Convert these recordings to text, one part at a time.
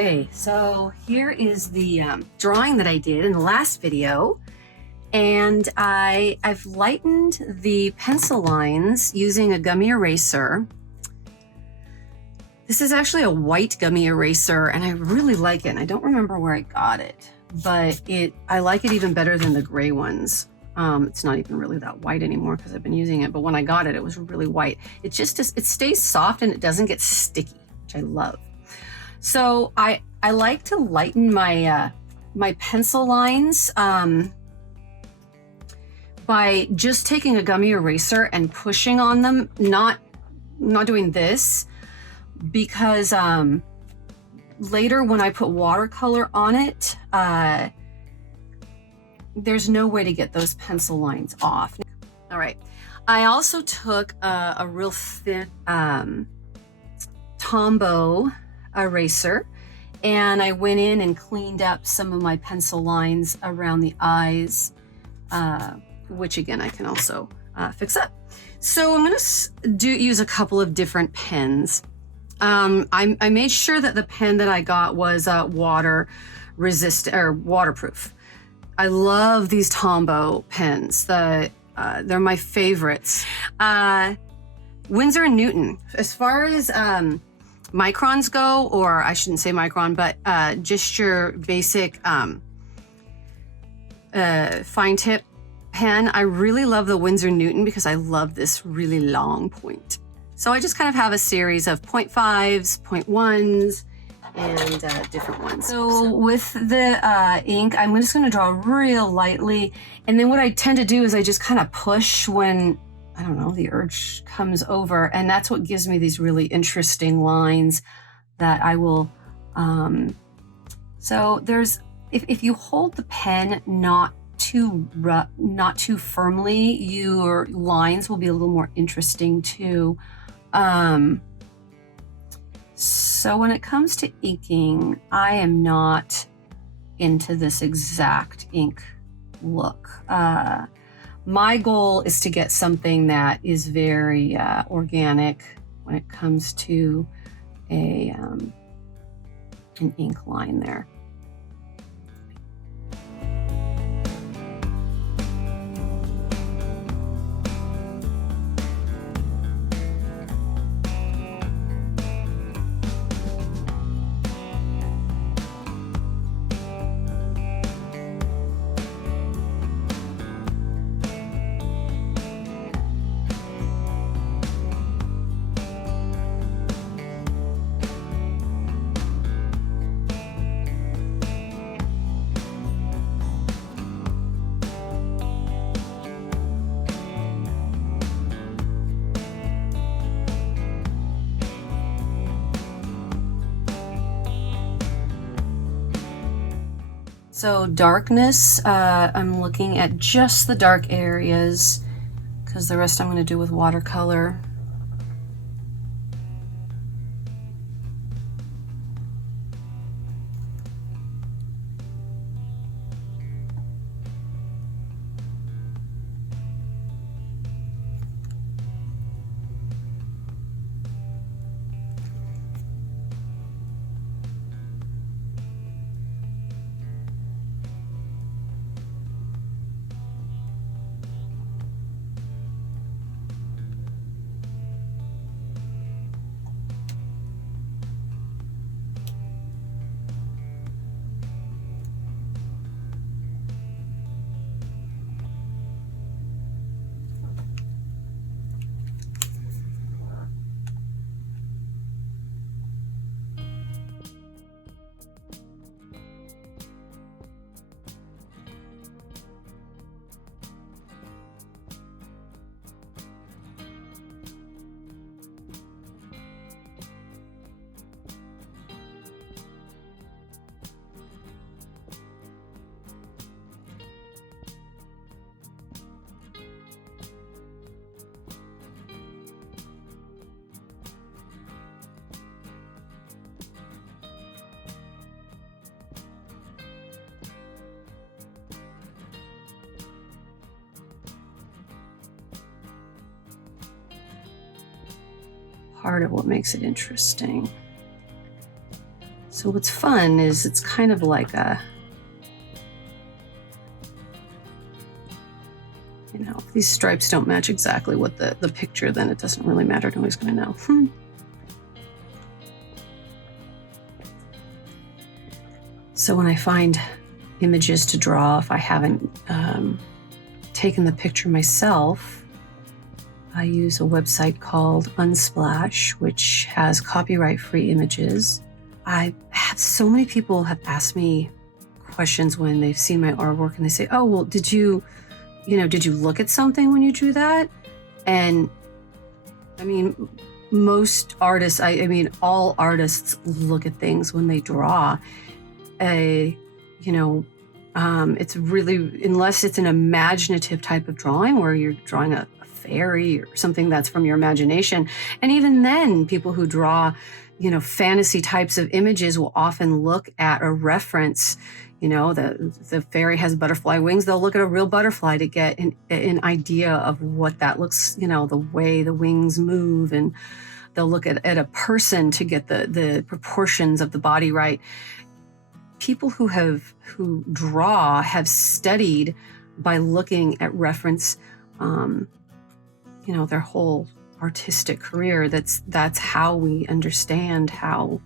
Okay, so here is the drawing that I did in the last video, and I've lightened the pencil lines using a gummy eraser. This is actually a white gummy eraser, and I really like it. And I don't remember where I got it, but I like it even better than the gray ones. It's not even really that white anymore because I've been using it, but when I got it, it was really white. It stays soft and it doesn't get sticky, which I love. So I like to lighten my my pencil lines by just taking a gummy eraser and pushing on them, not doing this, because later when I put watercolor on it, there's no way to get those pencil lines off. All right, I also took a real thin Tombow eraser, and I went in and cleaned up some of my pencil lines around the eyes, which again I can also fix up. So I'm going to use a couple of different pens. I made sure that the pen that I got was water resistant or waterproof. I love these Tombow pens. They're my favorites. Winsor & Newton. As far as microns go, or I shouldn't say micron, but just your basic fine tip pen, I really love the Winsor & Newton because I love this really long point. So I just kind of have a series of 0.5s, 0.1s, and different ones. So with the ink, I'm just going to draw real lightly, and then what I tend to do is I just kind of push when, I don't know, the urge comes over, and that's what gives me these really interesting lines that I will, so there's, if you hold the pen not too firmly, your lines will be a little more interesting too. So when it comes to inking, I am not into this exact ink look. My goal is to get something that is very organic when it comes to an ink line there. So darkness, I'm looking at just the dark areas because the rest I'm going to do with watercolor. Part of what makes it interesting. So what's fun is it's kind of like a, you know, if these stripes don't match exactly what the picture, then it doesn't really matter. Nobody's going to know. So when I find images to draw, if I haven't taken the picture myself, I use a website called Unsplash, which has copyright-free images. I have so many people have asked me questions when they've seen my artwork and they say, oh, well, did you look at something when you drew that? And I mean, most artists, I mean, all artists look at things when they draw. It's really, unless it's an imaginative type of drawing where you're drawing a fairy or something that's from your imagination. And even then, people who draw, fantasy types of images will often look at or reference, the fairy has butterfly wings. They'll look at a real butterfly to get an idea of what that looks, the way the wings move. And they'll look at a person to get the proportions of the body right. People who draw have studied by looking at reference, their whole artistic career. That's how we understand how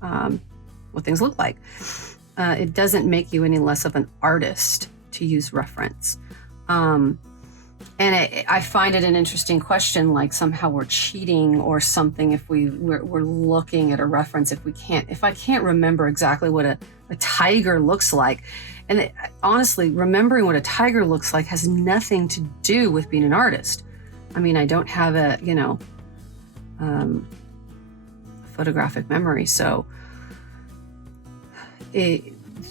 what things look like. It doesn't make you any less of an artist to use reference. And I find it an interesting question, like somehow we're cheating or something if we're looking at a reference. If I can't remember exactly what a tiger looks like. And honestly, remembering what a tiger looks like has nothing to do with being an artist. I mean, I don't have a photographic memory. So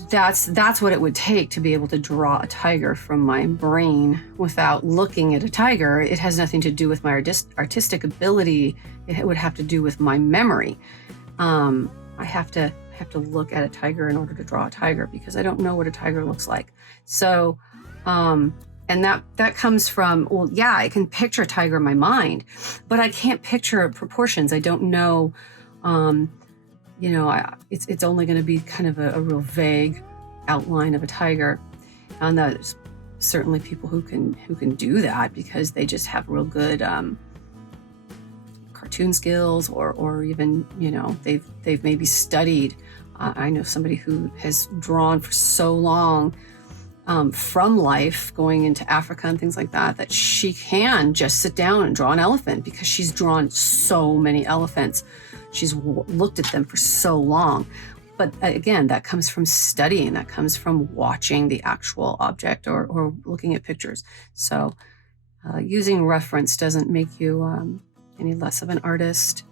that's what it would take to be able to draw a tiger from my brain without looking at a tiger. It has nothing to do with my artistic ability. It would have to do with my memory. I have to look at a tiger in order to draw a tiger because I don't know what a tiger looks like. So, and that comes from, well, yeah, I can picture a tiger in my mind, but I can't picture proportions. I don't know. It's only going to be kind of a real vague outline of a tiger. And there's certainly people who can do that because they just have real good cartoon skills, or even they've maybe studied. I know somebody who has drawn for so long from life, going into Africa and things like that she can just sit down and draw an elephant because she's drawn so many elephants. She's looked at them for so long. But again, that comes from studying. That comes from watching the actual object or looking at pictures. So using reference doesn't make you any less of an artist.